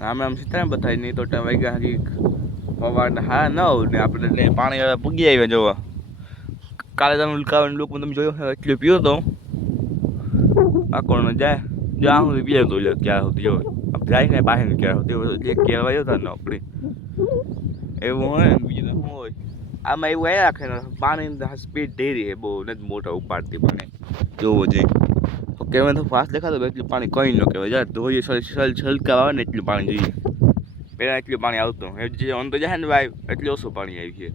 આમ સીતારામ બતાવી નહીં તો ટાઈમ વાગ્યા હજી સવારના હા 9 ને આપણે પાણી હવે પૂગી આવ્યા જોવા. કાલે તમે ઉલકાવાનું લોકો તમે જોયો એટલું પીવો તો આકોણ જાય જ્યાં સુધી પીએ તો ક્યાં સુધી જો જાય ને બહાર ને ક્યાં સુધી એક કહેવાય હતા ને આપણે એવું હોય ને બીજું શું હોય આમાં એવું આવ્યા રાખે ને પાણી સ્પીડ ધીરી છે બહુ નથી મોટા ઉપાડતી પાણી જોવું જોઈએ કહેવાય તો ફાસ્ટ દેખાતો એટલું પાણી કંઈ ન કહેવાય જાય ધોઈએ છલકા આવે ને એટલું પાણી જોઈએ પહેલાં એટલું પાણી આવતું જે અંદર જાય ને ભાઈ એટલું ઓછું પાણી આવી છે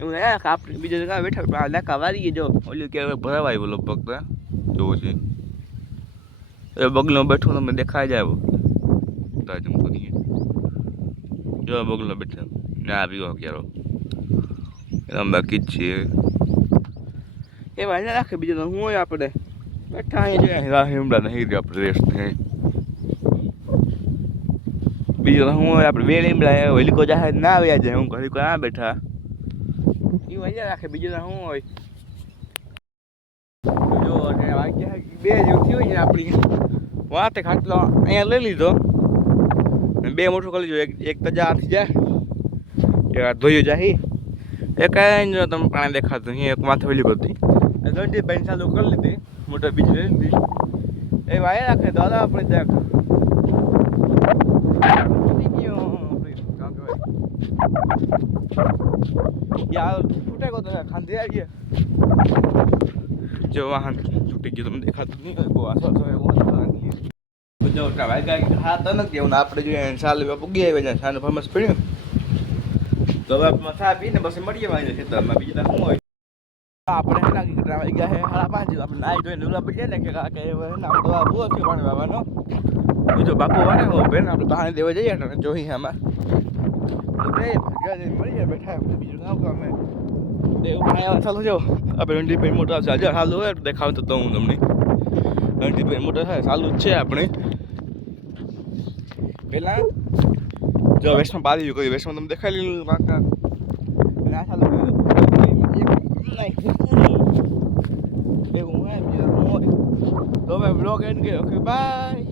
એવું આપણે બીજા જગ્યા બેઠા લેખા વારીએ જો ઓલું કે ભરાવાય બોલો પગ જોવું છે એ બગલો બેઠો તમે દેખાઈ જાય તાજમ કરીએ જો બગલો બેઠો ના પીવો ક્યારો એમ બાકી જ છીએ એ ભાઈ રાખે બીજું તો શું હોય આપણે બેઠા અહીંયા હિમડા નહીં આપણે રેસ્ટ નહીં બીજું તો શું હોય આપણે બે લીમડા ઓલીકો જાય ના આવ્યા જાય હું ઘડી આ બેઠા એ વજ્યા રાખે બીજું તો શું હોય જો વાગ્યા બે જેવું થયું હોય ને આપણી વાતે ખાટલો અહીંયા લઈ લીધો બે મોટું કરી લીધું એક તો જાથી જાય ધોયું જાય એક તમે પાણી દેખાતું અહીં એક માથે ઓલી બધી ઘંટી બેન ચાલુ કરી લીધી મોટર બીજી લઈ લીધી એ વાય રાખે દાદા આપણે ત્યાં યાર છૂટે ગયો તો ખાંધી આવી ગયા જો વાહન છૂટી ગયું તમને દેખાતું નહીં હોય બહુ આસો જો વાગ્યા હા તો નથી એવું આપણે જોઈએ સાલ પૂગી આવ્યા સાનું ફેમસ પડ્યું તો હવે ચા પીને પછી મળીએ વાંધો ખેતરમાં બીજું શું હોય આપણે લાગી વાગ્યા છે 5:30 આપણે નાઈ ધોઈને ઉલા પડીએ ને કે આપણે પૂરો થયો પાણી વાવાનો બીજો બાપુ વાને હો બેન આપણે પાણી દેવા જઈએ ને જોઈ આમાં મળીએ બેઠા બીજું ના અમે ચાલુ જો આપણે રણજીતભાઈ મોટા ચાલુ ચાલુ હોય દેખાવ તો હું તમને રણજીતભાઈ મોટા થાય ચાલુ જ છે આપણે પેલા જો વેસ્ટમાં બારી ગયું વેસ્ટમાં તમે દેખાઈ લીધું કાકા ના ચાલુ એવું હોય તો હવે બ્લોગ એન્ડ કર્યો ઓકે બાય.